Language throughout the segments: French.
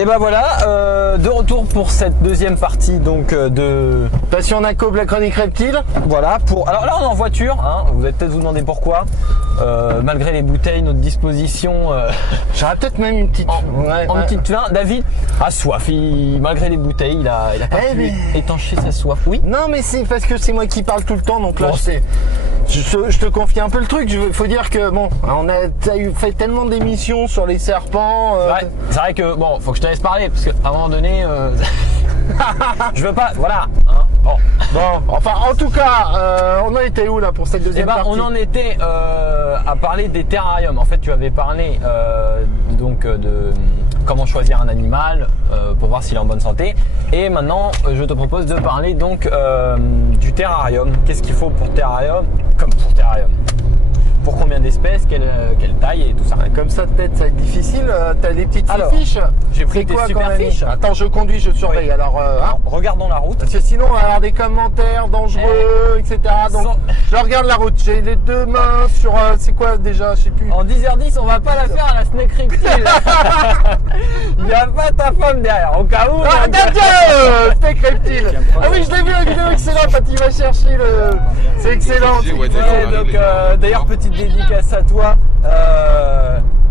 Et ben voilà, de retour pour cette deuxième partie donc de Passion Naco, la chronique reptile. voilà pour. Alors là on est en voiture, hein, vous allez peut-être vous demander pourquoi. Malgré les bouteilles, notre disposition. J'aurais peut-être même une petite. En petite vin, David a soif. Malgré les bouteilles, il a pas pu étancher sa soif. Oui. Non mais c'est parce que c'est moi qui parle tout le temps, donc là Bon. je te confie un peu le truc. Faut dire que bon, t'as fait tellement d'émissions sur les serpents. Ouais, c'est vrai que bon, faut que je te laisse parler parce qu'à un moment donné, je veux pas. Voilà. Hein, Bon, enfin en tout cas, on en était où là pour cette deuxième partie? On en était à parler des terrariums. En fait, tu avais parlé donc de comment choisir un animal pour voir s'il est en bonne santé. Et maintenant, je te propose de parler donc du terrarium. Qu'est-ce qu'il faut pour terrarium? Comme pour terrarium. Pour combien d'espèces, quelle taille et tout ça. Comme ça peut-être ça va être difficile. T'as des petites Alors, fiches. j'ai pris C'est des quoi, super quand même fiches. Attends, je conduis, je surveille. Oui. Alors, Alors, regardons la route. parce que sinon on va avoir des commentaires dangereux, etc. Donc je regarde la route. J'ai les deux mains sur. C'est quoi déjà? Je sais plus. En 10h10, on va pas la faire à la Snake Reptile. Il n'y a pas ta femme derrière, au cas où. Ah, tiens, steak reptile. Ah oui, je l'ai vu la vidéo, excellent quand il va chercher le. C'est excellent. Ouais, donc, d'ailleurs, petite dédicace à toi.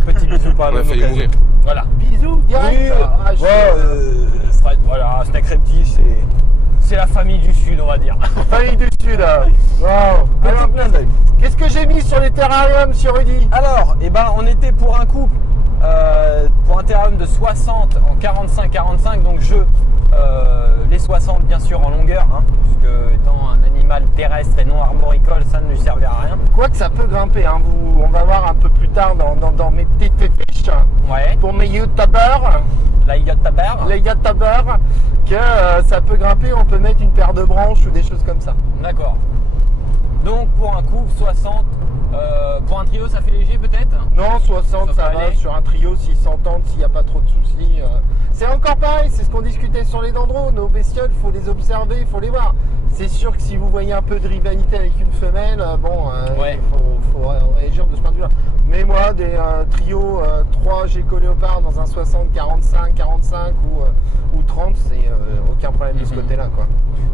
Petit bisou par la même failli occasion. mourir. Voilà. Bisous, direct. Oui, Fred, voilà, Snake Reptile, c'est la famille du Sud, on va dire. Famille du Sud. Wow. Alors, Petit clin d'œil. qu'est-ce que j'ai mis sur les terrariums, sur Rudy? Alors, on était pour un couple, pour un terrarium de 60 en 45-45, donc les 60 bien sûr en longueur, hein, puisque étant un animal terrestre et non arboricole, ça ne lui servait à rien. Quoique ça peut grimper, hein. On va voir un peu plus tard dans mes petites fiches Ouais, pour mes youtubeurs, la yacht tabar. les youtubeurs, que ça peut grimper, on peut mettre une paire de branches ou des choses comme ça. D'accord. Donc pour un couple 60, pour un trio ça fait léger peut-être? Non, 60 Ça ça peut va, aller. sur un trio, s'ils s'entendent, s'il n'y a pas trop de soucis. C'est encore pareil, c'est ce qu'on discutait sur les dendros, nos bestioles, il faut les observer, il faut les voir. C'est sûr que si vous voyez un peu de rivalité avec une femelle, Ouais. il faut réagir de ce point de vue-là. Mais moi, des trios 3 Gecko Léopard dans un 60, 45, 45 ou 30, c'est aucun problème de ce côté-là, quoi.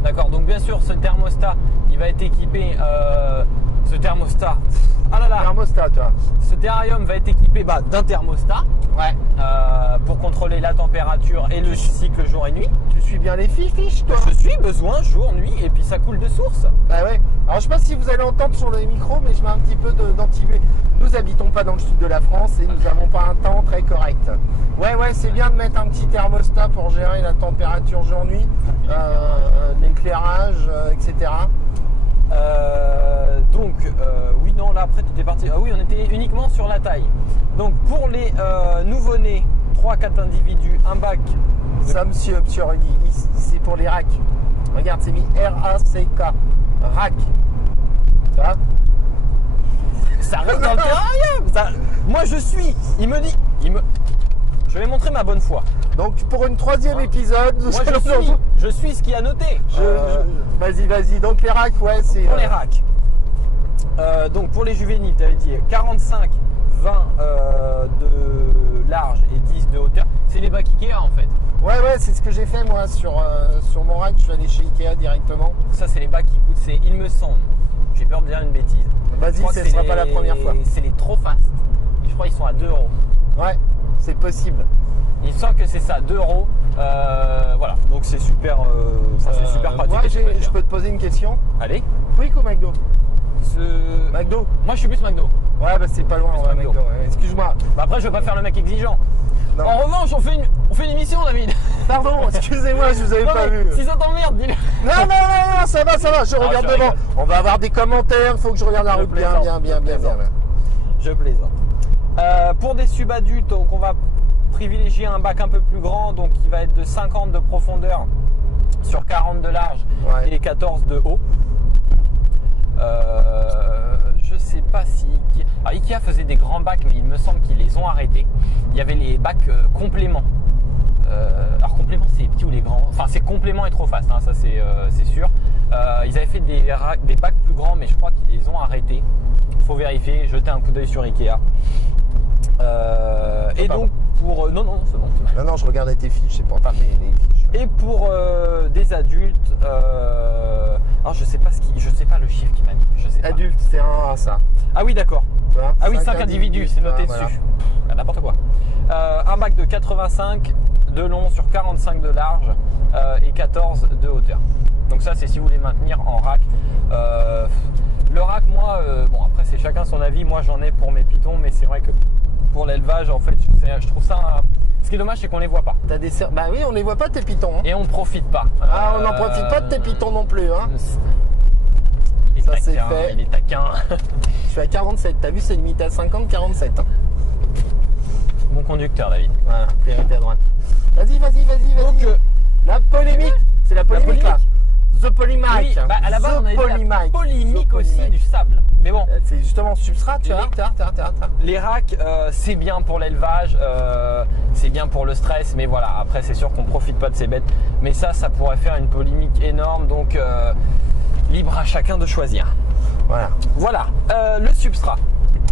D'accord, donc bien sûr ce thermostat, il va être équipé, ce thermostat, ah là là, Thermostat, toi. ce terrarium va être équipé d'un thermostat Ouais. pour contrôler la température et le cycle jour et nuit. Tu suis bien les fiches, toi. Je suis besoin jour, nuit et puis ça coule de source. Bah ouais. Alors je sais pas si vous allez entendre sur le micro, mais je mets un petit peu d'anti-blé. Nous habitons pas dans le sud de la France et nous n'avons pas un temps très correct. Ouais, c'est bien de mettre un petit thermostat pour gérer la température jour-nuit, l'éclairage, etc. Oui, non, là après tu étais parti. Ah oui, on était uniquement sur la taille. Donc pour les nouveau-nés, 3-4 individus, un bac. Ça, monsieur Rudy, c'est pour les racks. Regarde, c'est mis R-A-C-K. Rack. Tu vois? Ça reste dans le terrarium. Moi je suis. Je vais montrer ma bonne foi. Donc pour une troisième épisode, nous Moi allons- je suis ce qui a noté. Vas-y. Donc les racks, ouais, c'est. Pour les racks. Donc pour les juvéniles, tu avais dit 45, 20 de large et 10 de hauteur. C'est les bacs Ikea en fait. Ouais, c'est ce que j'ai fait moi sur mon rack. Je suis allé chez Ikea directement. Ça c'est les bacs qui coûtent, il me semble, j'ai peur de dire une bêtise. Vas-y, Je crois ce que sera pas la première fois. C'est les trop fast. Je crois qu'ils sont à 2 euros. Ouais, c'est possible. Il me semble que c'est ça, 2 euros. Voilà, donc c'est super, c'est super pratique. Moi, et super je cher. peux te poser une question. Allez. Quick ou McDo? Ce- McDo. Moi je suis plus McDo. Ouais, bah c'est pas loin, ouais, McDo. McDo. Ouais. Excuse-moi. Bah, après je veux pas faire le mec exigeant. Non. En revanche, on fait une émission, David. Pardon, excusez-moi, je vous avais Non, pas mais vu. si ça t'emmerde, dis-le. Non, ça va, je regarde je devant. rigole. On va avoir des commentaires, il faut que je regarde la Je route bien. plaisante. Je plaisante. Pour des subadultes, donc on va privilégier un bac un peu plus grand, donc qui va être de 50 de profondeur sur 40 de large Ouais. et 14 de haut. Je sais pas si Ikea faisait des grands bacs, mais il me semble qu'ils les ont arrêtés. Il y avait les bacs compléments. Alors complément c'est les petits ou les grands, enfin c'est complément et trop fast, hein, ça c'est sûr. Ils avaient fait des bacs plus grands, mais je crois qu'ils les ont arrêtés. Faut vérifier, jeter un coup d'œil sur Ikea. Et donc pour... non, non, c'est bon. Non, je regardais tes fiches, c'est pour taper les fiches. Et pour des adultes, alors je sais pas le chiffre qu'il m'a mis. Je sais pas. Adulte, c'est un A, ça. Ah oui, d'accord. Tu vois, Ah oui, 5 individus, c'est noté voilà. dessus. N'importe quoi. Un bac de 85 de long sur 45 de large et 14 de hauteur. Donc ça, c'est si vous voulez maintenir en rack. Le rack, moi, bon après c'est chacun son avis. Moi, j'en ai pour mes pitons, mais c'est vrai que pour l'élevage, en fait, je trouve ça. Ce qui est dommage, c'est qu'on les voit pas. T'as des bah oui, on les voit pas tes pitons. Hein. Et on profite pas. Ah, on n'en profite pas de tes pitons non plus. Hein. Il est Ça, taquin, c'est fait. il est taquin. Je suis à 47. T'as vu, c'est limité à 50, 47. Hein. Bon conducteur, David. Voilà, vérité à droite. Vas-y. Donc, la polémique. C'est la polémique là. The Polymic. oui, bah à la base, on a dit la polémique aussi du sable. Mais bon, c'est justement substrat, tu vois. les racks, c'est bien pour l'élevage, c'est bien pour le stress, mais voilà, après c'est sûr qu'on profite pas de ces bêtes. Mais ça pourrait faire une polémique énorme, donc libre à chacun de choisir. Voilà, le substrat.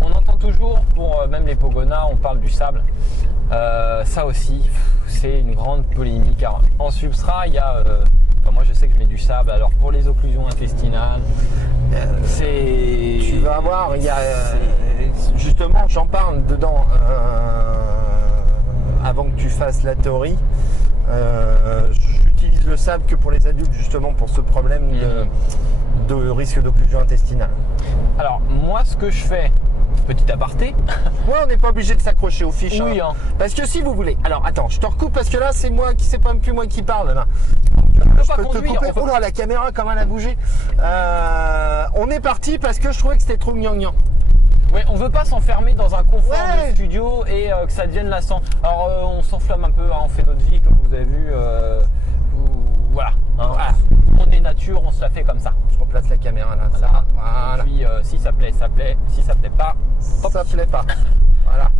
On entend toujours, pour même les pogonas, on parle du sable. Ça aussi, c'est une grande polémique. Car en substrat, il y a... moi, je sais que je mets du sable. Alors, pour les occlusions intestinales, c'est... Tu vas voir, il y a... justement, j'en parle dedans avant que tu fasses la théorie. J'utilise le sable que pour les adultes, justement, pour ce problème de risque d'occlusion intestinale. Alors, moi, ce que je fais... Petit aparté. Ouais, on n'est pas obligé de s'accrocher aux fiches. Oui, hein. Parce que si vous voulez. Alors attends, je te recoupe parce que là c'est moi qui, c'est pas plus moi qui parle là. Je peux te couper. Oh là, la caméra comment elle a bougé. On est parti parce que je trouvais que c'était trop gnangnan. Ouais, on veut pas s'enfermer dans un confort Ouais. de studio et que ça devienne lassant. Alors on s'enflamme un peu, hein, on fait notre vie comme vous avez vu. Voilà. Hein, voilà. On est nature, on se la fait comme ça. Je replace la caméra là. Voilà. Ça, voilà. Et puis si ça plaît, ça plaît. Si ça plaît pas, hop. Ça plaît pas. Voilà.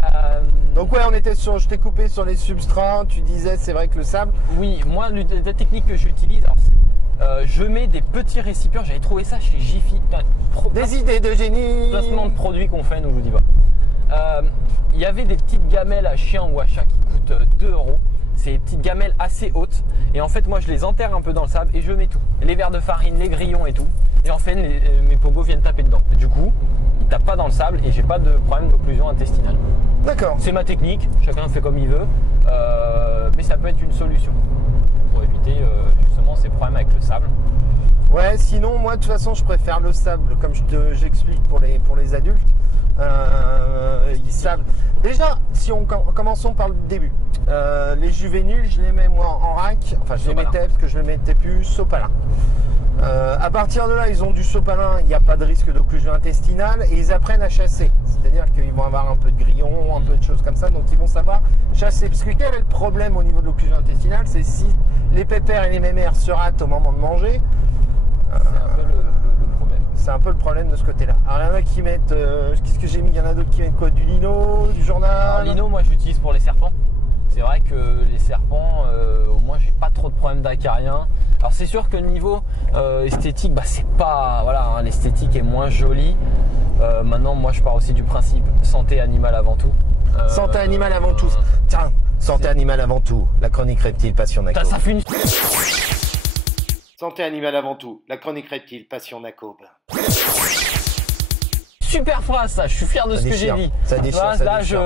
Donc ouais, on était sur, je t'ai coupé sur les substrats. Tu disais, c'est vrai que le sable. Oui, moi la technique que j'utilise, je mets des petits récipients. J'avais trouvé ça chez Jiffy. Des idées de génie. Placement de produits qu'on fait, nous je vous dis pas. Il y avait des petites gamelles à chien ou à chat qui coûtent 2 €. C'est des petites gamelles assez hautes. Et en fait, moi, je les enterre un peu dans le sable et je mets tout. Les verres de farine, les grillons et tout. Et en fait, mes pogos viennent taper dedans. Et du coup, ils tapent pas dans le sable et j'ai pas de problème d'occlusion intestinale. D'accord. C'est ma technique. Chacun fait comme il veut. Mais ça peut être une solution pour éviter justement ces problèmes avec le sable. Ouais, sinon, moi, de toute façon, je préfère le sable, comme j'explique pour les adultes. Ils savent. Déjà, si commençons par le début. Les juvéniles, je les mets moi en rack. Enfin, je les mettais parce que je les mettais plus sopalin. À partir de là, ils ont du sopalin, il n'y a pas de risque d'occlusion intestinale et ils apprennent à chasser. C'est-à-dire qu'ils vont avoir un peu de grillon, un peu de choses comme ça, donc ils vont savoir chasser. Parce que quel est le problème au niveau de l'occlusion intestinale? C'est si les pépères et les mémères se ratent au moment de manger. C'est un peu le problème. C'est un peu le problème de ce côté-là. Alors il y en a qui mettent, qu'est-ce que j'ai mis? Il y en a d'autres qui mettent quoi? Du lino, du journal? Alors, lino, moi j'utilise pour les serpents. C'est vrai que les serpents, au moins j'ai pas trop de problèmes d'acariens. Alors c'est sûr que le niveau esthétique, bah, c'est pas, voilà, hein, l'esthétique est moins jolie. Maintenant, moi je pars aussi du principe santé animale avant tout. Santé animale avant tout. Tiens, santé animale avant tout. La chronique reptile, passion nacobe. Ça fait une... Santé animale avant tout. La chronique reptile, passion nacobe. Super phrase ça, je suis fier de ce que j'ai dit. Ça déchire, là, ça déchire.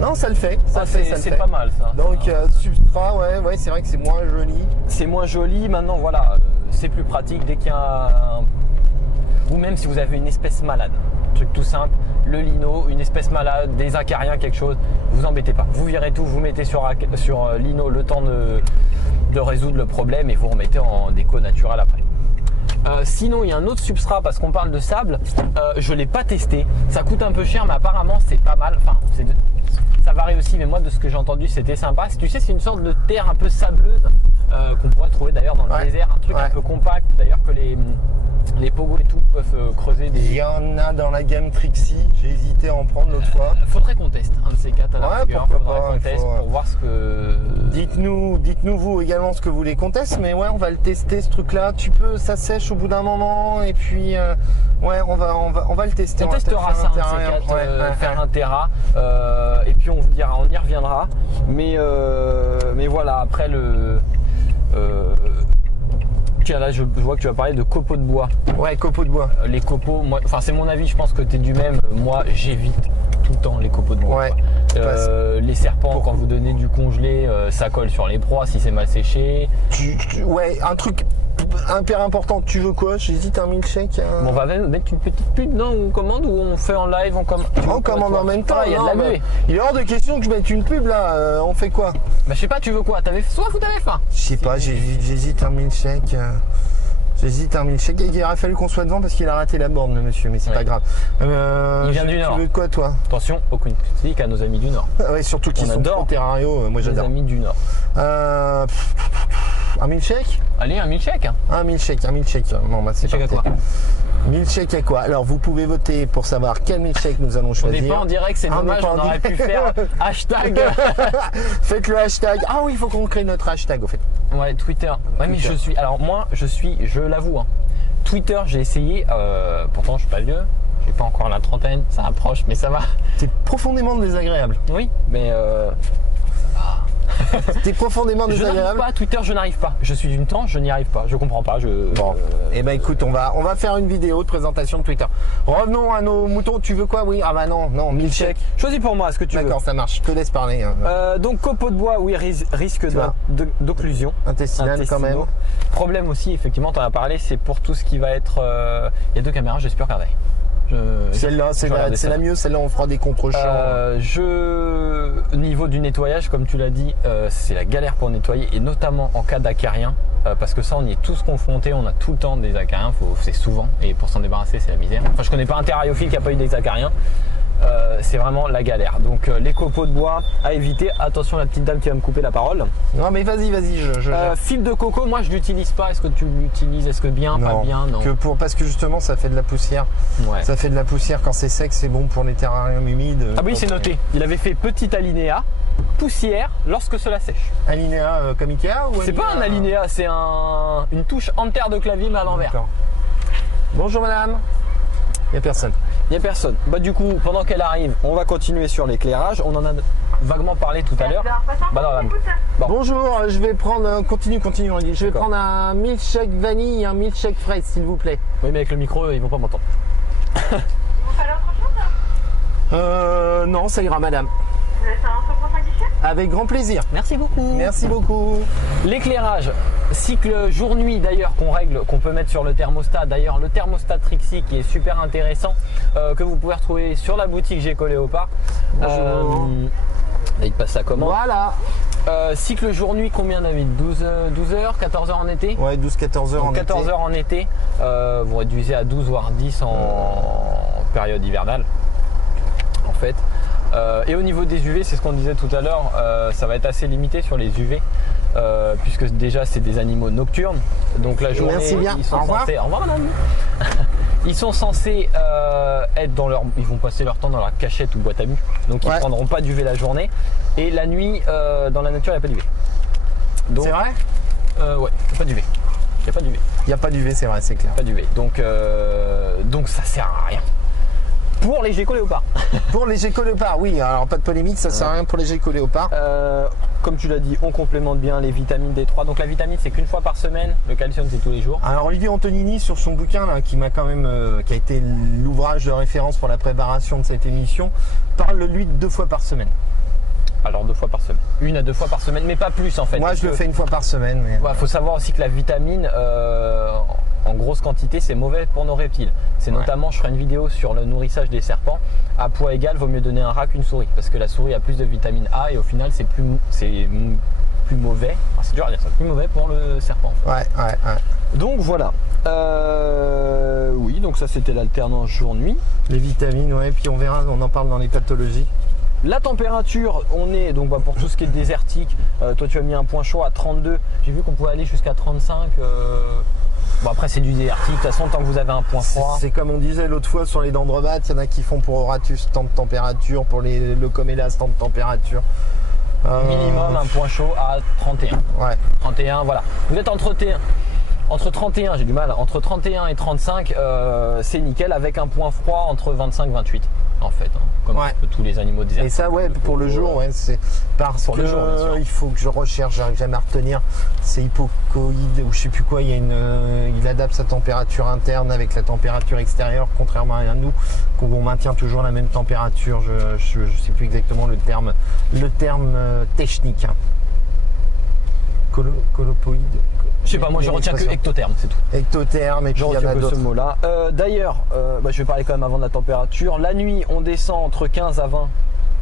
Non, ça le fait. C'est pas mal ça. Donc substrat, ouais, c'est vrai que c'est moins joli. C'est moins joli. Maintenant, voilà, c'est plus pratique dès qu'il y a un... Ou même si vous avez une espèce malade. Truc tout simple, le lino, une espèce malade, des acariens, quelque chose, vous embêtez pas. Vous virez tout, vous mettez sur lino le temps de résoudre le problème et vous remettez en déco naturelle après. Sinon, il y a un autre substrat parce qu'on parle de sable. Je l'ai pas testé. Ça coûte un peu cher, mais apparemment c'est pas mal. Enfin, ça varie aussi, mais moi de ce que j'ai entendu, c'était sympa. Tu sais, c'est une sorte de terre un peu sableuse qu'on pourrait trouver d'ailleurs dans le désert, un truc un peu compact, d'ailleurs que les pogos et tout peuvent creuser des... Il y en a dans la gamme Trixie, j'ai hésité à en prendre l'autre fois. Faudrait qu'on teste un de ces quatre à la rigueur, faudrait qu'on teste faut, pour voir ce que... Dites-nous vous également ce que vous voulez qu'on teste, mais ouais, on va le tester ce truc-là. Ça sèche au bout d'un moment, et puis ouais, on va le tester. On testera ça, un de ces quatre, faire un terra, et puis on y reviendra. Mais voilà, après tiens, là je vois que tu vas parler de copeaux de bois. Ouais, copeaux de bois. Les copeaux, moi, enfin c'est mon avis, je pense que tu es du même. Moi j'évite tout le temps les copeaux de bois. Ouais. Les serpents, quand vous donnez du congelé, ça colle sur les proies si c'est mal séché. Ouais, un truc hyper important, tu veux quoi? J'hésite, un milkshake. Bon, on va mettre une petite pub, non? On commande ou on fait en live? On commande en même temps. Il y a de la buée. Il est hors de question que je mette une pub là. On fait quoi? Bah, je sais pas, tu veux quoi? T'avais soif ou t'avais faim? Je sais pas, j'hésite, un milkshake. Il aurait fallu qu'on soit devant parce qu'il a raté la borne, le monsieur, mais c'est pas grave. Il vient du Nord. Tu veux quoi, toi? Attention, aucune critique à nos amis du Nord. Ouais, surtout qu'ils sont pro Terrario, moi j'adore. Les amis du Nord. Un milkshake? Allez, un milkshake. Un milkshake. Bon, bah c'est parti. Milkshake à quoi? Milkshake à quoi? Alors vous pouvez voter pour savoir quel milkshake nous allons choisir. On n'est pas en direct, c'est dommage, on aurait pu faire hashtag. Faites le hashtag. Ah oui, il faut qu'on crée notre hashtag au fait. Ouais, Twitter. Ouais, mais je l'avoue, hein. Twitter, j'ai essayé, pourtant je suis pas vieux, j'ai pas encore la trentaine, ça approche, mais ça va. C'est profondément désagréable. Oui, mais T'es profondément désagréable. Je n'arrive pas, Twitter, je n'arrive pas. Je suis d'une temps, je n'y arrive pas. Je comprends pas. Bon, et ben écoute, on va faire une vidéo de présentation de Twitter. Revenons à nos moutons. Tu veux quoi? Oui. Ah bah non, milkshake. Choisis pour moi, ce que tu veux. D'accord, ça marche. Je te laisse parler. Donc copeaux de bois, oui, risque d'occlusion intestinale quand même. Problème aussi, effectivement, tu en as parlé, c'est pour tout ce qui va être. Il y a deux caméras, j'espère regarder. Celle-là, c'est la mieux. Celle-là, on fera des contre-champs. Niveau du nettoyage, comme tu l'as dit, c'est la galère pour nettoyer, et notamment en cas d'acarien, parce que ça, on y est tous confrontés. On a tout le temps des acariens, c'est souvent, et pour s'en débarrasser, c'est la misère. Enfin, je connais pas un terrariophile qui a pas eu des acariens. C'est vraiment la galère. Donc les copeaux de bois à éviter. Attention, la petite dame qui va me couper la parole. Non mais vas-y, fil de coco, moi je l'utilise pas. Est-ce que tu l'utilises? Est-ce que bien, non, pas bien? Non. Parce que justement ça fait de la poussière. Ouais. Ça fait de la poussière quand c'est sec, c'est bon pour les terrariums humides. Ah oui, c'est noté. Il avait fait petit alinéa, poussière lorsque cela sèche. Alinéa comme Ikea ou c'est pas un alinéa, c'est une touche enter de clavier mais à l'envers. Bonjour madame. Il n'y a personne. Il n'y a personne. Bah du coup, pendant qu'elle arrive, on va continuer sur l'éclairage. On en a vaguement parlé tout à l'heure. Bon. Bonjour, je vais prendre... Continue. Je vais prendre un milkshake vanille et un milkshake fraise, s'il vous plaît. Oui, mais avec le micro, ils vont pas m'entendre. Vous fallait autre chose? Non, ça ira, madame. Vous laissez un 135 guichet? Avec grand plaisir. Merci beaucoup. Merci beaucoup. L'éclairage, cycle jour-nuit d'ailleurs qu'on règle, qu'on peut mettre sur le thermostat. D'ailleurs, le thermostat Trixie qui est super intéressant, que vous pouvez retrouver sur la boutique Géco Léopard. Il passe sa commande. Voilà. Cycle jour-nuit, combien David? 12 heures, 14 heures en été? Ouais, 12-14 heures en été. 14 heures en été, vous réduisez à 12 voire 10 en période hivernale en fait. Et au niveau des UV, c'est ce qu'on disait tout à l'heure, ça va être assez limité sur les UV, puisque déjà c'est des animaux nocturnes, donc la journée. Merci bien. Ils sont au revoir. Au revoir madame. Ils sont censés être ils vont passer leur temps dans leur cachette ou boîte à bu, donc ils ne prendront pas d'UV la journée, et la nuit dans la nature il n'y a pas d'UV. C'est vrai? Ouais, il n'y a pas d'UV. Il n'y a pas d'UV. Il n'y a pas d'UV, c'est vrai, c'est clair. Pas d'UV, donc ça sert à rien. Pour les Géco Léopard. Pour les Géco Léopard, oui. Alors pas de polémique, ça sert à rien pour les Géco Léopard. Comme tu l'as dit, on complémente bien les vitamines D3. Donc la vitamine, c'est qu'une fois par semaine. Le calcium, c'est tous les jours. Alors Olivier Antonini, sur son bouquin là, qui m'a quand même, qui a été l'ouvrage de référence pour la préparation de cette émission, parle de lui 2 fois par semaine. Alors 2 fois par semaine. 1 à 2 fois par semaine, mais pas plus en fait. Moi, je le fais 1 fois par semaine. Mais... faut savoir aussi que la vitamine, en grosse quantité, c'est mauvais pour nos reptiles. C'est notamment, je ferai une vidéo sur le nourrissage des serpents. À poids égal, vaut mieux donner un rat qu'une souris, parce que la souris a plus de vitamine A et au final, c'est plus mauvais. C'est dur à dire, c'est plus mauvais pour le serpent. Ouais. Donc voilà. Oui, donc ça c'était l'alternance jour-nuit. Les vitamines, ouais. Puis on verra, on en parle dans les pathologies. La température, on est donc pour tout ce qui est désertique, toi tu as mis un point chaud à 32, j'ai vu qu'on pouvait aller jusqu'à 35. Bon après c'est du désertique, de toute façon tant que vous avez un point froid. C'est comme on disait l'autre fois sur les Dendromates, il y en a qui font pour Oratus tant de température, pour le Comélas tant de température. Minimum un point chaud à 31. Ouais. 31, voilà. Vous êtes entre 31, j'ai du mal, entre 31 et 35, c'est nickel avec un point froid entre 25 et 28 en fait, hein, comme ouais. tous les animaux désertiques. Et ça ouais pour le jour, ouais, c'est parce pour que le jour, bien sûr. Il faut que je recherche, j'arrive jamais à retenir, c'est hypocoïde ou je sais plus quoi, il adapte sa température interne avec la température extérieure, contrairement à nous, où on maintient toujours la même température, je sais plus exactement le terme technique. Hein. Colopoïde. Je sais pas, moi je retiens que ectotherme, c'est tout. Ectotherme, et puis il y en a d'autres. Ce mot-là. D'ailleurs, je vais parler quand même avant de la température. La nuit, on descend entre 15 à 20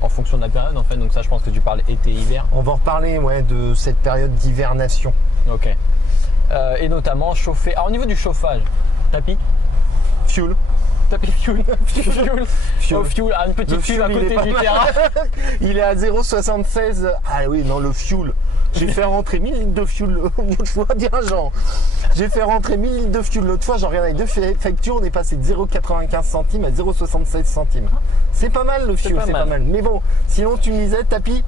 en fonction de la période en fait. Donc ça, je pense que tu parles été-hiver. On va en reparler, ouais, de cette période d'hivernation. Ok. Et notamment chauffer. Alors au niveau du chauffage, tapis, fuel. Tapis fuel. Fuel. Oh, fuel. Ah, une petite fuel à côté du terrain. Il est à 0,76. Ah oui, non, le fuel. J'ai fait rentrer 1000 litres de fuel l'autre fois, dirigeant. J'ai fait rentrer 1000 litres de fuel l'autre fois, j'en reviens avec deux factures, on est passé de 0,95 centimes à 0,76 centimes. C'est pas mal le fuel, c'est pas mal. Mais bon, sinon tu me disais tapis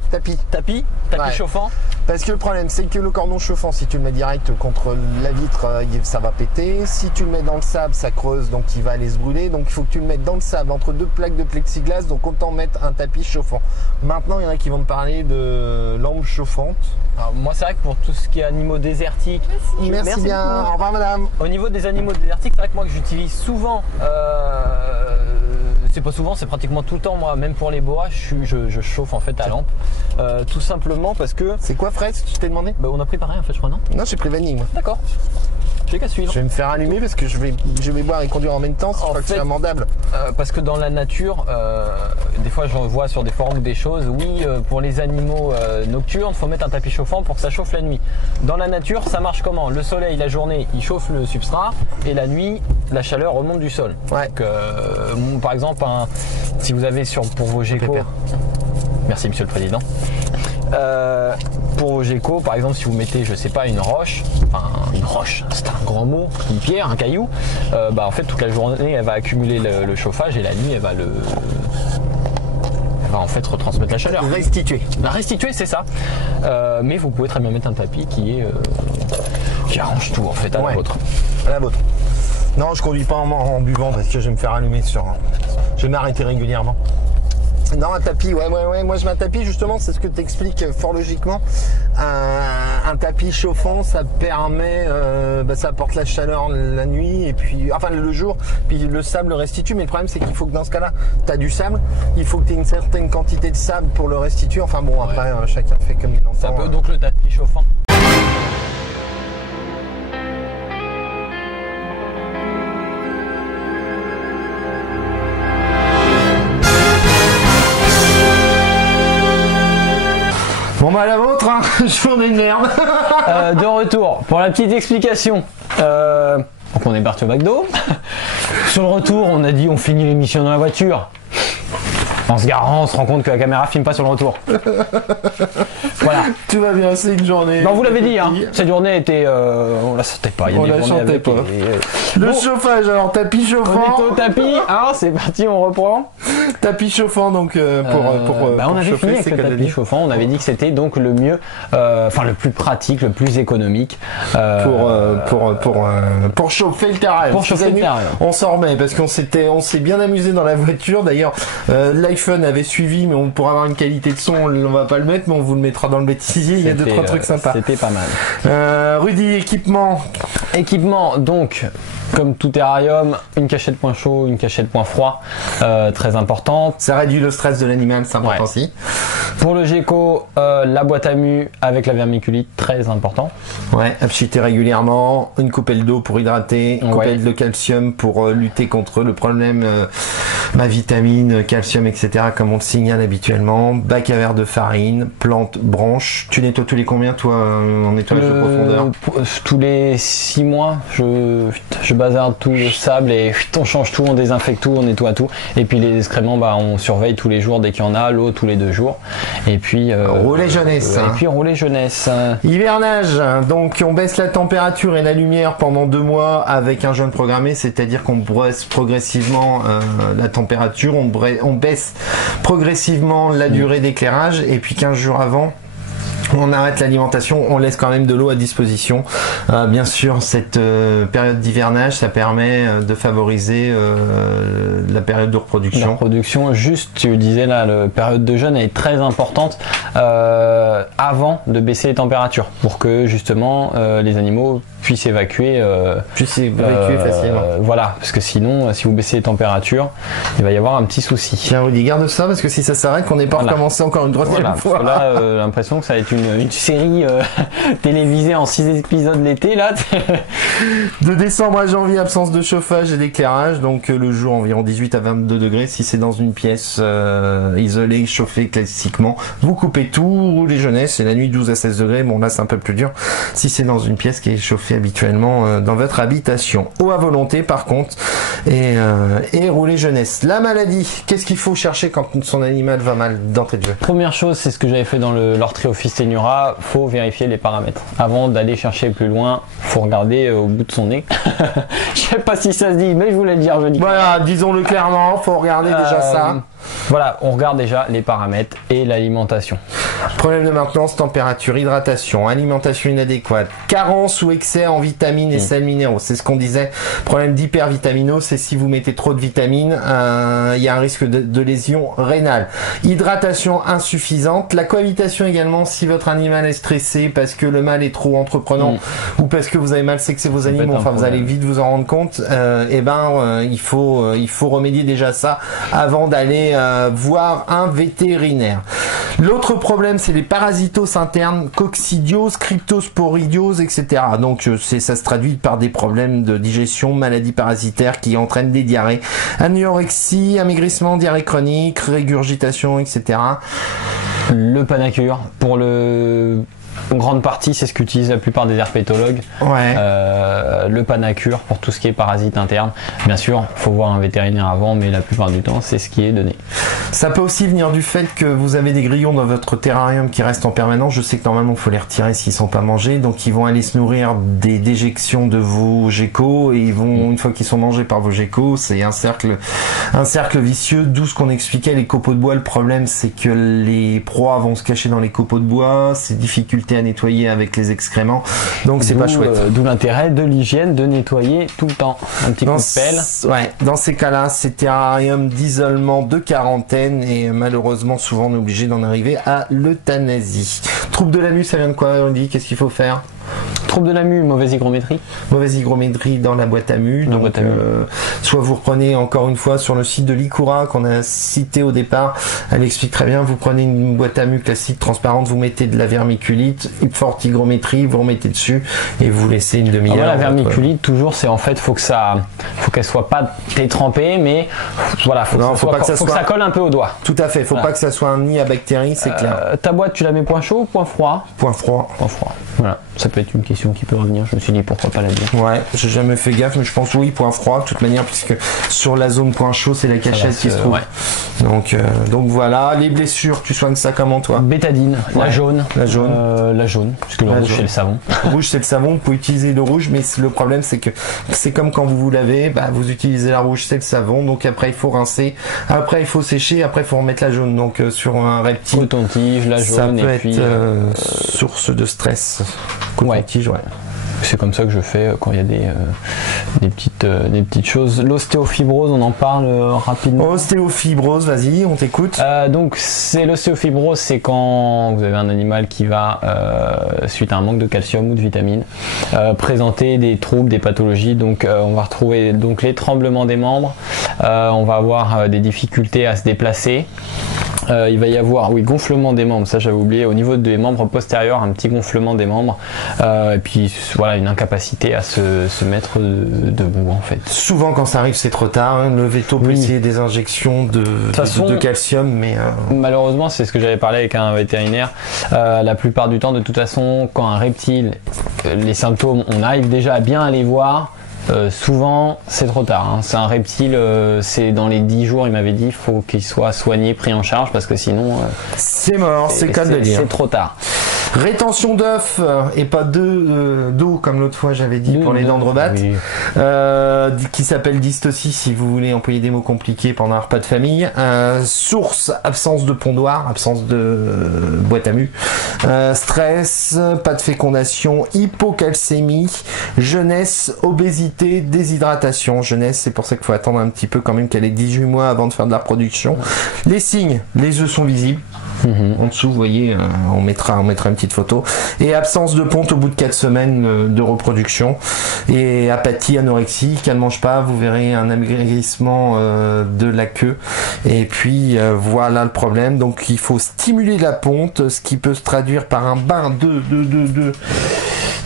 ouais. Chauffant. Parce que le problème, c'est que le cordon chauffant, si tu le mets direct contre la vitre, ça va péter. Si tu le mets dans le sable, ça creuse, donc il va aller se brûler. Donc il faut que tu le mettes dans le sable, entre deux plaques de plexiglas, donc autant mettre un tapis chauffant. Maintenant, il y en a qui vont me parler de lampes chauffantes. Alors, moi, c'est vrai que pour tout ce qui est animaux désertiques. Merci bien. Au revoir, madame. Au niveau des animaux désertiques, c'est vrai que moi que j'utilise souvent. C'est pas souvent, c'est pratiquement tout le temps. Moi, même pour les boas, je chauffe en fait à lampe. Tout simplement parce que. C'est quoi, fraise? Tu t'es demandé? Bah, on a pris pareil en fait, je crois, non? Non, j'ai pris vanille, moi. D'accord. J'ai qu'à suivre. Je vais me faire allumer parce que je vais boire et conduire en même temps. Je crois que c'est amendable. Parce que dans la nature, des fois j'en vois sur des forums des choses. Oui, pour les animaux nocturnes, il faut mettre un tapis chauffant pour que ça chauffe la nuit. Dans la nature, ça marche comment? Le soleil, la journée, il chauffe le substrat et la nuit, la chaleur remonte du sol. Ouais. Donc, par exemple, si vous avez pour vos geckos. Merci, monsieur le président. Pour vos geckos, par exemple, si vous mettez, je sais pas, une roche, c'est un grand mot, une pierre, un caillou, en fait toute la journée elle va accumuler le chauffage et la nuit elle va en fait retransmettre la chaleur. La restituer, c'est ça. Mais vous pouvez très bien mettre un tapis qui arrange tout en fait à la vôtre. À la vôtre. Non, je conduis pas en buvant parce que je vais me faire allumer je vais m'arrêter régulièrement. Non, un tapis, ouais, moi je mets un tapis justement, c'est ce que tu expliques fort logiquement. Un tapis chauffant, ça permet, ça apporte la chaleur la nuit et puis, enfin le jour, puis le sable le restitue, mais le problème c'est qu'il faut que dans ce cas-là, tu as du sable, il faut que tu aies une certaine quantité de sable pour le restituer, enfin bon, après chacun fait comme il entend. Ça peut donc le tapis chauffant. Bon bah la vôtre, hein, je m'en énerve. De retour, pour la petite explication. Donc on est parti au McDo. Sur le retour, on a dit on finit l'émission dans la voiture. En se garant, on se rend compte que la caméra filme pas sur le retour. Voilà. Tout va bien, c'est une journée. Non, vous l'avez dit, hein. Cette journée était. On la sentait pas. On la chantait pas. Le chauffage, alors tapis chauffant. On est au tapis, hein, c'est parti, on reprend. Tapis chauffant, donc on avait fini avec le tapis chauffant. On avait dit que c'était donc le mieux, le plus pratique, le plus économique pour chauffer le terrain. Pour chauffer le terrain. On s'en remet parce qu'on s'est bien amusé dans la voiture. D'ailleurs, l'iPhone avait suivi, mais pour avoir une qualité de son, on va pas le mettre, mais on vous le mettra dans le bêtisier. Il y a 2-3 trucs sympas. C'était pas mal. Rudy, équipement. Équipement, donc. Comme tout terrarium, une cachette point chaud, une cachette point froid, très importante. Ça réduit le stress de l'animal, c'est important aussi. Pour le gecko, la boîte à mu avec la vermiculite, très important. Ouais, abchuter régulièrement, une coupelle d'eau pour hydrater, une coupelle de calcium pour lutter contre le problème, vitamine, calcium, etc. comme on le signale habituellement. Bac à verre de farine, plante, branche. Tu nettoies tous les combien toi en nettoyage de profondeur? Tous les 6 mois, je débazarde tout le sable et on change tout, on désinfecte tout, on nettoie tout. Et puis les excréments, bah, on surveille tous les jours dès qu'il y en a, l'eau tous les 2 jours. Et puis rouler jeunesse. Et puis rouler jeunesse. Hivernage, donc on baisse la température et la lumière pendant 2 mois avec un jeûne programmé, c'est-à-dire qu'on baisse progressivement la température, on baisse progressivement la durée d'éclairage et puis 15 jours avant on arrête l'alimentation, on laisse quand même de l'eau à disposition. Bien sûr, cette période d'hivernage, ça permet de favoriser la période de reproduction. La reproduction, juste, tu disais là, la période de jeûne est très importante avant de baisser les températures pour que justement les animaux puissent évacuer facilement. Voilà, parce que sinon, si vous baissez les températures, il va y avoir un petit souci. Tiens, Rudy, garde ça parce que si ça s'arrête, qu'on n'est pas recommencé encore une troisième fois. Là, l'impression que ça va être une série télévisée en 6 épisodes l'été là. De décembre à janvier, absence de chauffage et d'éclairage, donc le jour environ 18 à 22 degrés. Si c'est dans une pièce isolée, chauffée classiquement, vous coupez tout, roulez jeunesse, et la nuit 12 à 16 degrés, bon là c'est un peu plus dur si c'est dans une pièce qui est chauffée habituellement dans votre habitation. Eau à volonté par contre, et rouler jeunesse. La maladie, qu'est-ce qu'il faut chercher quand son animal va mal d'entrée de jeu? Première chose, c'est ce que j'avais fait dans l'Orthriophis tenura, faut vérifier les paramètres. Avant d'aller chercher plus loin, faut regarder au bout de son nez. Je sais pas si ça se dit, mais je voulais le dire, je dis. Voilà, disons-le clairement, faut regarder déjà ça. Voilà, on regarde déjà les paramètres et l'alimentation. Problème de maintenance, température, hydratation, alimentation inadéquate, carence ou excès en vitamines et sels minéraux. C'est ce qu'on disait. Problème d'hypervitaminose, c'est si vous mettez trop de vitamines, il y a un risque de lésion rénale. Hydratation insuffisante, la cohabitation également si votre animal est stressé parce que le mâle est trop entreprenant ou parce que vous avez mal sexé vos animaux, enfin vous allez vite vous en rendre compte. Il faut remédier déjà à ça avant d'aller voir un vétérinaire. L'autre problème, c'est les parasitos internes, coccidiose, cryptosporidiose, etc. Donc ça se traduit par des problèmes de digestion, maladies parasitaires qui entraînent des diarrhées, anorexie, amaigrissement, diarrhée chronique, régurgitation, etc. Le Panacur, pour en grande partie, c'est ce qu'utilisent la plupart des herpétologues. Ouais. Le Panacur pour tout ce qui est parasites internes. Bien sûr, il faut voir un vétérinaire avant, mais la plupart du temps, c'est ce qui est donné. Ça peut aussi venir du fait que vous avez des grillons dans votre terrarium qui restent en permanence. Je sais que normalement, il faut les retirer s'ils sont pas mangés. Donc, ils vont aller se nourrir des déjections de vos geckos et ils vont, une fois qu'ils sont mangés par vos geckos, c'est un cercle vicieux. D'où ce qu'on expliquait, les copeaux de bois. Le problème, c'est que les proies vont se cacher dans les copeaux de bois. C'est difficulté à nettoyer avec les excréments, donc c'est pas chouette. D'où l'intérêt de l'hygiène, de nettoyer tout le temps. Un petit coup de pelle. Ouais, dans ces cas-là, c'est terrarium d'isolement, de quarantaine, et malheureusement, souvent on est obligé d'en arriver à l'euthanasie. Trouble de la mue, ça vient de quoi, on dit? Qu'est-ce qu'il faut faire? Trouble de la mue, mauvaise hygrométrie. Mauvaise hygrométrie dans la boîte à mue. Donc, soit vous reprenez encore une fois sur le site de l'Ikura qu'on a cité au départ, elle explique très bien, vous prenez une boîte à mue classique transparente, vous mettez de la vermiculite, une forte hygrométrie, vous remettez dessus et vous laissez une demi-heure. La vermiculite, toujours, c'est en fait, faut qu'elle soit pas trempée, mais voilà, faut que ça colle un peu au doigt. Tout à fait, faut pas que ça soit un nid à bactéries, c'est clair. Ta boîte, tu la mets point chaud ou point froid? Point froid. Point froid. Voilà, ça peut être une question qui peut revenir. Je me suis dit pourquoi pas la dire. Ouais, j'ai jamais fait gaffe, mais je pense oui, point froid, de toute manière, puisque sur la zone point chaud, c'est la cachette qui se trouve. Ouais. Donc voilà, les blessures, tu soignes ça comment toi? Bétadine, la jaune. La jaune. La jaune, puisque le rouge c'est le savon. Le rouge c'est le savon, vous pouvez utiliser le rouge, mais le problème c'est que c'est comme quand vous vous lavez, vous utilisez la rouge, c'est le savon, donc après il faut rincer, après il faut sécher, après il faut remettre la jaune. Donc sur un reptile, coton-tige, la jaune, ça peut et être puis source de stress. Coton-tige, ouais. C'est comme ça que je fais quand il y a des petites choses. L'ostéofibrose, on en parle rapidement. Ostéofibrose, vas-y, on t'écoute. Donc l'ostéofibrose, c'est quand vous avez un animal qui va, suite à un manque de calcium ou de vitamines, présenter des troubles, des pathologies. Donc on va retrouver donc les tremblements des membres, on va avoir des difficultés à se déplacer. Il va y avoir, gonflement des membres, ça j'avais oublié, au niveau des membres postérieurs, un petit gonflement des membres, et puis voilà, une incapacité à se mettre debout en fait. Souvent quand ça arrive c'est trop tard, hein. Le véto peut essayer des injections de calcium, mais malheureusement c'est ce que j'avais parlé avec un vétérinaire, la plupart du temps de toute façon quand un reptile, les symptômes, on arrive déjà à bien les voir. souvent c'est trop tard. Hein. C'est un reptile, c'est dans les 10 jours, il m'avait dit, il faut qu'il soit soigné, pris en charge, parce que sinon c'est mort, c'est cas de le dire. C'est trop tard. Rétention d'œufs et pas d'eau comme l'autre fois j'avais dit pour les dents de rebat, oui. Qui s'appelle dystocie si vous voulez employer des mots compliqués pendant un repas de famille. Source, absence de pondoir, absence de boîte à mu, stress, pas de fécondation, hypocalcémie, jeunesse, obésité, déshydratation. Jeunesse, c'est pour ça qu'il faut attendre un petit peu quand même qu'elle ait 18 mois avant de faire de la reproduction. Les signes, les œufs sont visibles. En dessous, vous voyez, on mettra une petite photo. Et absence de ponte au bout de 4 semaines de reproduction. Et apathie, anorexie, qu'elle ne mange pas, vous verrez un amaigrissement de la queue. Et puis voilà le problème. Donc il faut stimuler la ponte, ce qui peut se traduire par un bain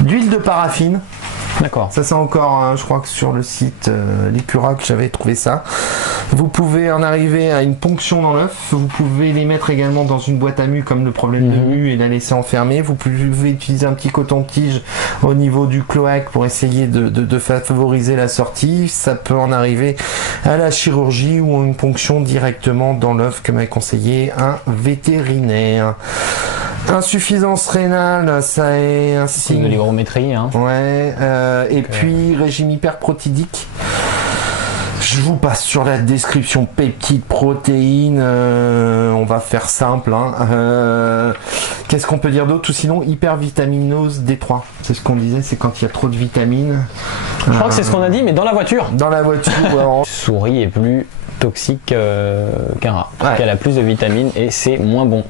d'huile de paraffine. D'accord. Ça c'est encore, je crois que sur le site Licura que j'avais trouvé ça. Vous pouvez en arriver à une ponction dans l'œuf. Vous pouvez les mettre également dans une boîte à mu comme le problème de mu et la laisser enfermer. Vous pouvez utiliser un petit coton-tige au niveau du cloaque pour essayer de favoriser la sortie. Ça peut en arriver à la chirurgie ou une ponction directement dans l'œuf que m'a conseillé un vétérinaire. Insuffisance rénale, ça est un signe de l'hygrométrie, hein. Ouais. Et puis régime hyperprotidique. Je vous passe sur la description peptides, protéines, on va faire simple. Hein. Qu'est-ce qu'on peut dire d'autre? Ou sinon hypervitaminose D3. C'est ce qu'on disait, c'est quand il y a trop de vitamines. Je crois que c'est ce qu'on a dit, mais dans la voiture. Dans la voiture. Souris est plus toxique qu'un rat. Ouais. Elle a plus de vitamines et c'est moins bon.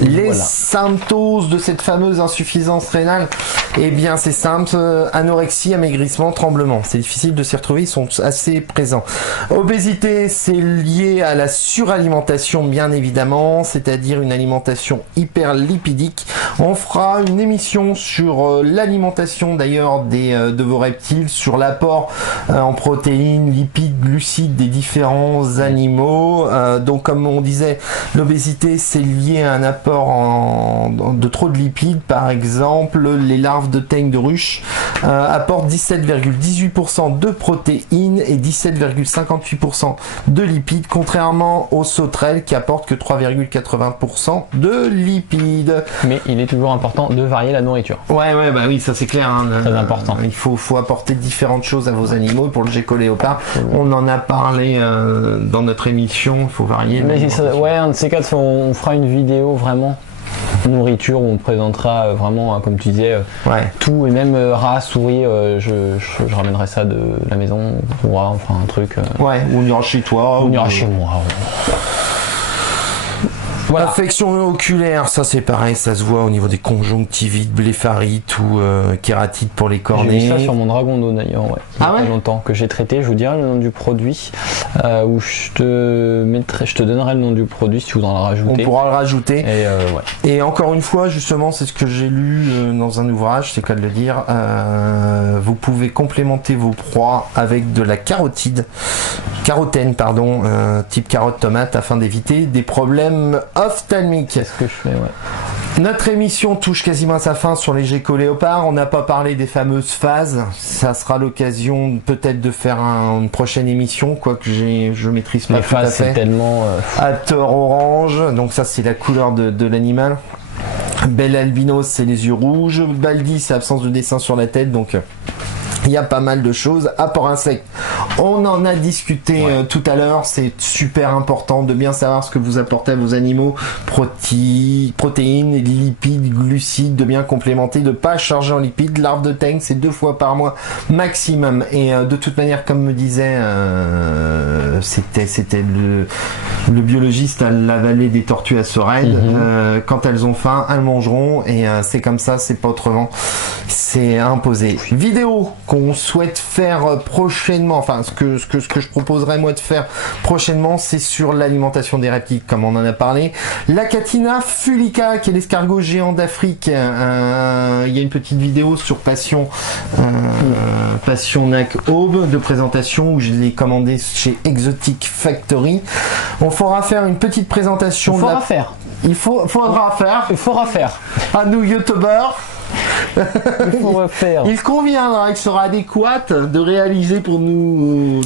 Les symptômes de cette fameuse insuffisance rénale, eh bien c'est simple, anorexie, amaigrissement, tremblement. C'est difficile de s'y retrouver, ils sont assez présents. Obésité, c'est lié à la suralimentation bien évidemment, c'est-à-dire une alimentation hyperlipidique. On fera une émission sur l'alimentation d'ailleurs de vos reptiles, sur l'apport en protéines, lipides, glucides des différents animaux. Donc comme on disait, l'obésité c'est lié à un apport de trop de lipides. Par exemple, les larves de teigne de ruche apportent 17,18% de protéines et 17,58% de lipides, contrairement aux sauterelles qui apportent que 3,80% de lipides. Mais il est toujours important de varier la nourriture. Ouais, bah oui, ça c'est clair. Hein. Très important. Il faut apporter différentes choses à vos animaux. Pour le gecko léopard, on en a parlé dans notre émission. Il faut varier. Mais ouais, un de ces quatre, on fera une vidéo vraiment nourriture où on présentera vraiment, comme tu disais, tout, et même rats, souris, je ramènerai ça de la maison, on fera un truc. Ouais, ou on ira chez toi. On ira chez moi. Voilà. Affection oculaire, ça c'est pareil, ça se voit au niveau des conjonctivites, bléphaриtes ou kératites pour les cornets. J'ai vu ça sur mon dragon d'eau d'ailleurs, ouais. Il y a pas longtemps que j'ai traité. Je vous dirai le nom du produit, où je te donnerai le nom du produit si tu voudras le rajouter. On pourra le rajouter. Et Et encore une fois, justement, c'est ce que j'ai lu dans un ouvrage, c'est le cas de le dire. Vous pouvez complémenter vos proies avec de la carotène, type carotte tomate, afin d'éviter des problèmes ophtalmiques. C'est ce que je fais, ouais. Notre émission touche quasiment à sa fin sur les geckos léopards. On n'a pas parlé des fameuses phases. Ça sera l'occasion peut-être de faire une prochaine émission, quoique je maîtrise pas les tout à phases, fait. c'est tellement Hâteur orange, donc ça c'est la couleur de l'animal. Bel albinos, c'est les yeux rouges. Baldi, c'est absence de dessin sur la tête, donc il y a pas mal de choses. Apport insecte, on en a discuté tout à l'heure, c'est super important de bien savoir ce que vous apportez à vos animaux, protéines, lipides, glucides, de bien complémenter, de pas charger en lipides. Larve de teigne, c'est 2 fois par mois maximum, et de toute manière, comme me disait c'était le biologiste à la vallée des tortues à Sorède, quand elles ont faim, elles mangeront, et c'est comme ça, c'est pas autrement, c'est imposé. Vidéo qu'on souhaite faire prochainement, enfin ce que je proposerais moi de faire prochainement, c'est sur l'alimentation des reptiles, comme on en a parlé. L'Achatina fulica, qui est l'escargot géant d'Afrique, il y a une petite vidéo sur Passion Nac Aube de présentation où je l'ai commandé chez Exotic Factory. On fera faire une petite présentation. faudra faire. Il faudra faire. À nous youtubeurs. Il faudra faire. Il conviendra, il sera adéquat de réaliser pour nos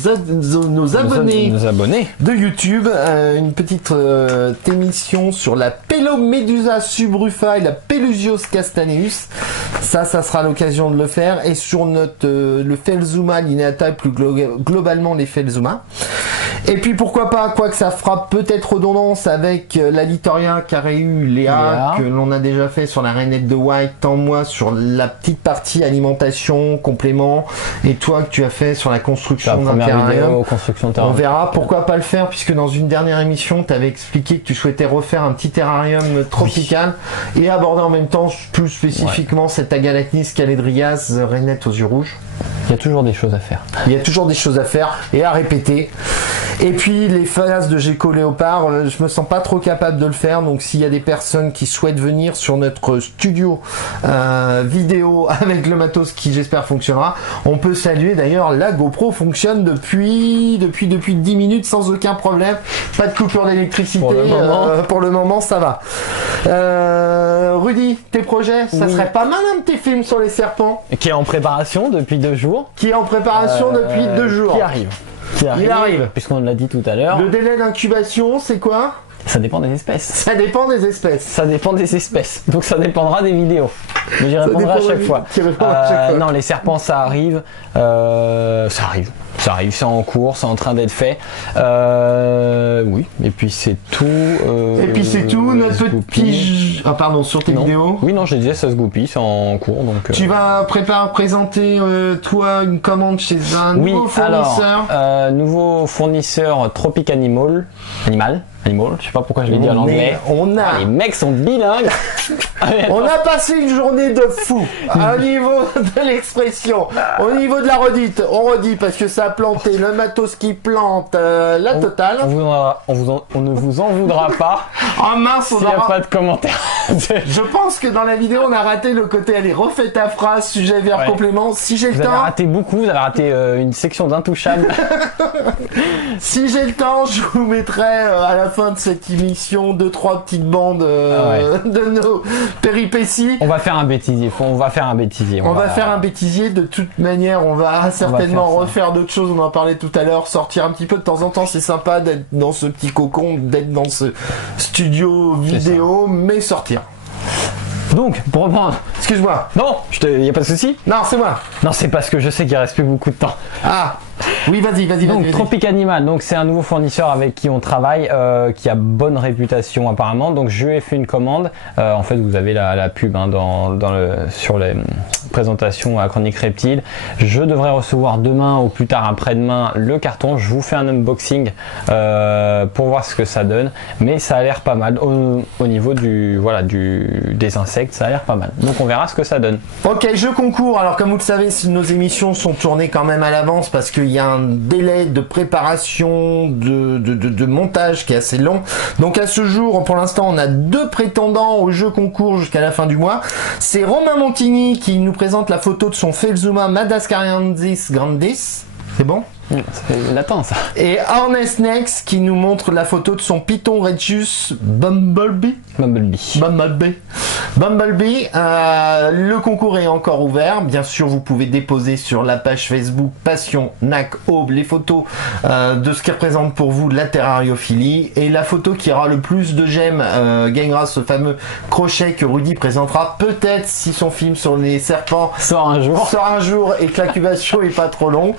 abonnés, Nos abonnés. de YouTube une petite émission sur la Pelomedusa subrufa et la Pelusios castaneus. Ça sera l'occasion de le faire. Et sur notre le Phelsuma lineata, plus globalement les Phelsuma. Et puis pourquoi pas, quoique ça fera peut-être redondance avec la Littoria Careu Léa, que l'on a déjà fait sur la Rainette de White, tant moi sur la petite partie alimentation, complément, et toi que tu as fait sur la construction d'un terrarium. On verra, pourquoi pas le faire, puisque dans une dernière émission, tu avais expliqué que tu souhaitais refaire un petit terrarium tropical et aborder en même temps plus spécifiquement cette Agalacnis caledrias Rainette aux yeux rouges. Il y a toujours des choses à faire. Il y a toujours des choses à faire et à répéter. Et puis les phases de Gecko Léopard, je me sens pas trop capable de le faire. Donc s'il y a des personnes qui souhaitent venir sur notre studio vidéo avec le matos qui j'espère fonctionnera, on peut saluer d'ailleurs la GoPro fonctionne depuis 10 minutes sans aucun problème. Pas de coupure d'électricité. Pour le moment ça va. Rudy, tes projets, ça serait pas mal un de tes films sur les serpents. Qui est en préparation depuis 2 jours. Qui est en préparation depuis 2 jours. Qui arrive. Il arrive. Puisqu'on l'a dit tout à l'heure. Le délai d'incubation, c'est quoi? Ça dépend des espèces. Ça dépend des espèces. Ça dépend des espèces. Donc ça dépendra des vidéos. Mais j'y répondrai à chaque fois. Non, les serpents, ça arrive. Ça arrive, c'est en cours, c'est en train d'être fait. Oui, et puis c'est tout. Et puis c'est tout, notre petit... Ah pardon, sur tes vidéos. Oui, non, je disais, ça se goupille, c'est en cours. Donc, Tu vas présenter, toi, une commande chez un nouveau fournisseur. Alors, nouveau fournisseur Tropic Animal, je sais pas pourquoi je l'ai dit en anglais. Les mecs sont bilingues. On a passé une journée de fou au niveau de l'expression, au niveau de la redite. On redit parce que ça a planté, le matos qui plante, la totale. On ne vous en voudra pas. Oh mince, s'il n'y a pas de commentaires. Je pense que dans la vidéo on a raté le côté allez refais ta phrase, sujet, verbe, complément. Si j'ai le temps. Vous avez raté beaucoup, vous avez raté une section d'intouchable. Si j'ai le temps, je vous mettrai à la fin de cette émission 2-3 petites bandes de nos péripéties. On va faire un bêtisier. On va faire un bêtisier. De toute manière, on va certainement refaire d'autres choses. On en parlait tout à l'heure. Sortir un petit peu de temps en temps, c'est sympa d'être dans ce petit cocon, d'être dans ce studio vidéo, mais sortir. Donc, pour reprendre. Excuse-moi. Non, y a pas de souci. Non, c'est moi. Non, c'est parce que je sais qu'il reste plus beaucoup de temps. Ah. Oui, vas-y. Donc Tropic Animal, donc c'est un nouveau fournisseur avec qui on travaille, qui a bonne réputation apparemment. Donc je lui ai fait une commande. En fait, vous avez la pub sur les présentations à Chronique Reptile. Je devrais recevoir demain ou plus tard après-demain le carton. Je vous fais un unboxing pour voir ce que ça donne. Mais ça a l'air pas mal au niveau des insectes. Ça a l'air pas mal. Donc on verra ce que ça donne. Ok, jeu concours. Alors comme vous le savez, nos émissions sont tournées quand même à l'avance parce qu'il y a un délai de préparation, de montage qui est assez long. Donc à ce jour, pour l'instant, on a 2 prétendants au jeu concours jusqu'à la fin du mois. C'est Romain Montigny qui nous présente la photo de son Phelsuma Madagascariensis grandis. C'est bon? Ça fait latin ça. Et Ernest Nex qui nous montre la photo de son Python Regius Bumblebee. Le concours est encore ouvert. Bien sûr, vous pouvez déposer sur la page Facebook Passion Nac Aube les photos de ce qui représente pour vous la terrariophilie. Et la photo qui aura le plus de j'aime gagnera ce fameux crochet que Rudy présentera. Peut-être si son film sur les serpents sort un jour et que l'incubation est pas trop long.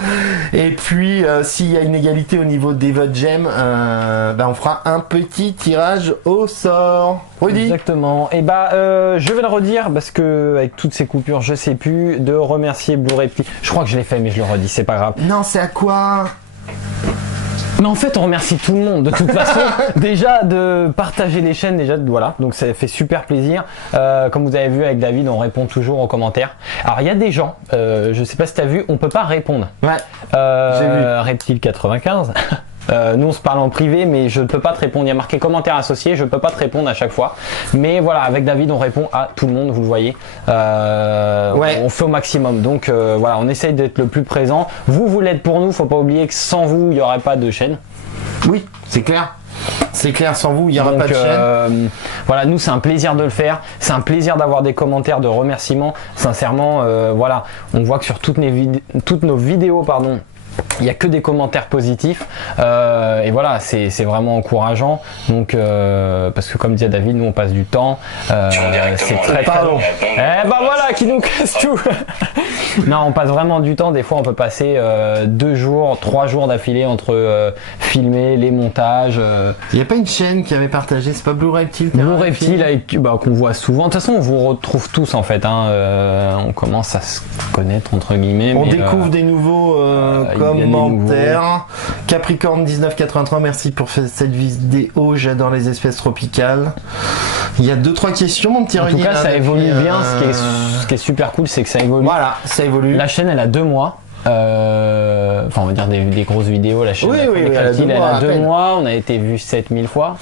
Et puis s'il y a une égalité au niveau des votes j'aime, on fera un petit tirage au sort. Rudy. Exactement. Et je vais le redire parce que avec toutes ces coupures, je sais plus, de remercier Blue Reptile. Je crois que je l'ai fait, mais je le redis, c'est pas grave. Non, c'est à quoi? Mais en fait, on remercie tout le monde de toute façon. Déjà de partager les chaînes, voilà. Donc ça fait super plaisir. Comme vous avez vu avec David, on répond toujours aux commentaires. Alors il y a des gens, je sais pas si tu as vu, on peut pas répondre. Ouais. J'ai vu. Reptile 95. Nous on se parle en privé, mais je ne peux pas te répondre. Il y a marqué commentaire associé, je ne peux pas te répondre à chaque fois. Mais voilà, avec David on répond à tout le monde, vous le voyez. On fait au maximum. Donc voilà, on essaye d'être le plus présent. Vous l'êtes pour nous, faut pas oublier que sans vous, il n'y aurait pas de chaîne. Oui, c'est clair. C'est clair, sans vous, il n'y aura Donc, pas de chaîne. voilà, nous c'est un plaisir de le faire, c'est un plaisir d'avoir des commentaires de remerciements. Sincèrement, voilà, on voit que sur toutes nos vidéos, pardon, il n'y a que des commentaires positifs et voilà, c'est vraiment encourageant. Donc parce que comme disait David, nous on passe du temps, c'est très long. Eh ben voilà, qui nous casse tout. Non, on passe vraiment du temps. Des fois on peut passer 2 jours, 3 jours d'affilée entre filmer, les montages. Il n'y a pas une chaîne qui avait partagé, c'est pas Blue Reptile? Blue Reptile qu'on voit souvent. De toute façon on vous retrouve tous en fait, hein. On commence à se connaître entre guillemets. On découvre des nouveaux commentaires. Capricorne 1983, merci pour cette vidéo, j'adore les espèces tropicales. Il y a 2-3 questions, mon petit En tout Rudy, cas, là, ça depuis, évolue bien. Ce qui est super cool, c'est que ça évolue. Voilà, ça évolue. La chaîne, elle a 2 mois. Enfin, on va dire des grosses vidéos. La chaîne, Oui, elle a 2 mois. On a été vu 7000 fois.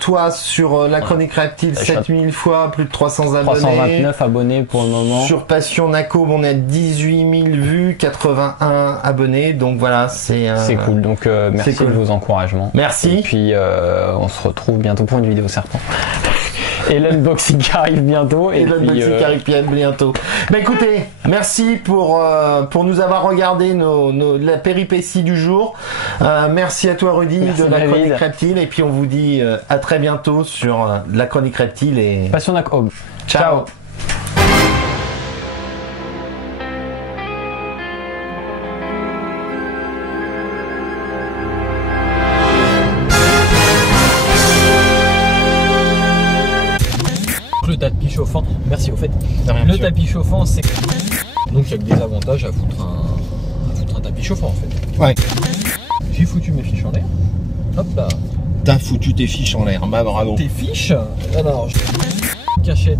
Toi, sur la chronique reptile, 7000 fois, plus de 300 abonnés. 329 abonnés pour le moment. Sur Passion Naco, on est à 18 000 vues, 81 abonnés. Donc voilà, c'est cool. Donc merci de vos encouragements. Merci. Et puis on se retrouve bientôt pour une vidéo serpent. Et l'unboxing qui arrive bientôt. Et l'unboxing qui arrive bientôt. Bah écoutez, merci pour nous avoir regardé la péripétie du jour. Merci à toi Rudy de la chronique reptile. Et puis on vous dit à très bientôt sur la chronique reptile. Et Passion Naco. Ciao. Le tapis chauffant, merci au fait. Le tapis chauffant, c'est donc il y a que des avantages à foutre un tapis chauffant en fait. Ouais. J'ai foutu mes fiches en l'air. Hop là. T'as foutu tes fiches en l'air, bah bravo. Tes fiches. Alors, cachette.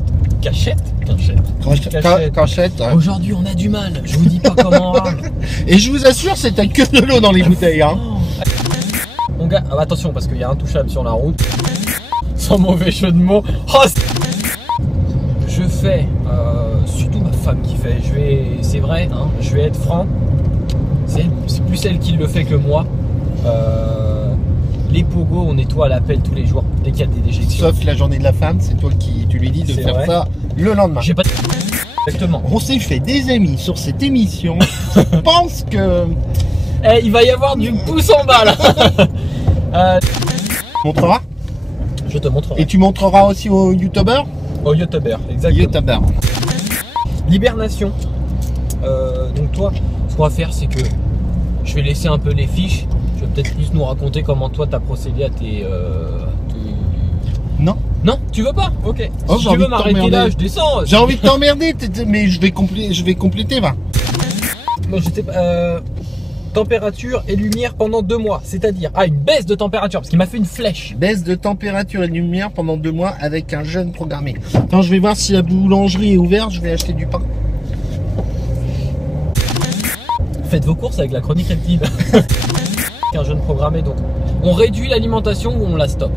Ouais. Aujourd'hui, on a du mal. Je vous dis pas comment on râle. Et je vous assure, c'était que de l'eau dans les bouteilles. Hein. Mon gars, attention parce qu'il y a un touchable sur la route. Sans mauvais jeu de mots. Oh, je fais, surtout ma femme qui fait, c'est vrai, hein, je vais être franc, c'est plus elle qui le fait que moi. Les pogos, on nettoie à la pelle tous les jours dès qu'il y a des déjections. Sauf la journée de la femme, c'est toi qui tu lui dis de faire ça le lendemain. J'ai pas exactement. On s'est fait des amis sur cette émission. Je pense que il va y avoir du pouce en bas là. Montrera. Je te montrerai. Et tu montreras aussi aux youtubeurs. Au YouTuber, exactement. YouTuber. L'hibernation. Donc toi, ce qu'on va faire, c'est que je vais laisser un peu les fiches. Tu vas peut-être plus nous raconter comment toi t'as procédé à tes... Non. Non, tu veux pas? Ok. Oh, si tu veux m'arrêter là, je descends. J'ai envie de t'emmerder, mais je vais compléter, va. Moi, j'étais... température et lumière pendant 2 mois, c'est-à-dire une baisse de température, parce qu'il m'a fait une flèche. Baisse de température et de lumière pendant 2 mois avec un jeûne programmé. Attends, je vais voir si la boulangerie est ouverte, je vais acheter du pain. Faites vos courses avec la chronique reptile. Un jeûne programmé, donc on réduit l'alimentation ou on la stoppe?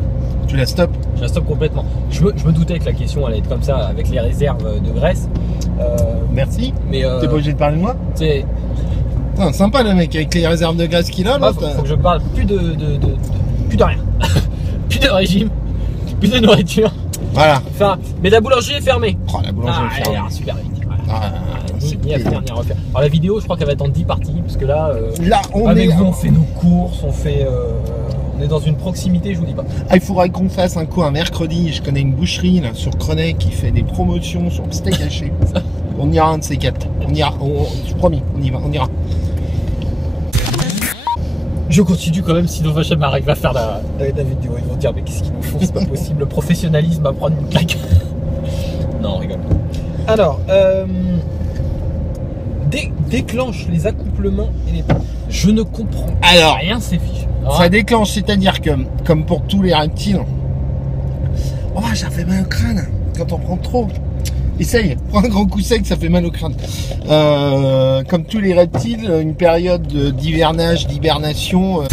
Tu la stoppes? Je la stoppe complètement. Je me doutais que la question allait être comme ça avec les réserves de graisse. Merci. Mais t'es pas obligé de parler de moi? C'est sympa le mec avec les réserves de graisse qu'il a. Bah, faut que je parle plus de rien. Plus de régime, plus de nourriture. Voilà. Enfin, mais la boulangerie est fermée. Oh, la boulangerie est fermée. Super vite. C'est ni à faire ni à refaire. Alors la vidéo, je crois qu'elle va être en 10 parties parce que là, on fait nos courses, on est dans une proximité, je vous dis pas. Il faudrait qu'on fasse un coup un mercredi. Je connais une boucherie là sur Crenay qui fait des promotions sur le steak haché. On ira un de ces 4. On ira. Je promis, on ira. Je continue quand même, sinon Vachem arrive à faire la vidéo. Ils vont dire mais qu'est-ce qu'ils nous font, c'est pas possible. Le professionnalisme à prendre une claque. Non, on rigole. Alors, déclenche les accouplements et les... Je ne comprends rien ces fiches. Ça déclenche, c'est-à-dire que, comme pour tous les reptiles, oh, ça fait mal au crâne quand on prend trop. Essaye, prends un grand coup sec, ça fait mal au crâne. Comme tous les reptiles, une période d'hivernage, d'hibernation.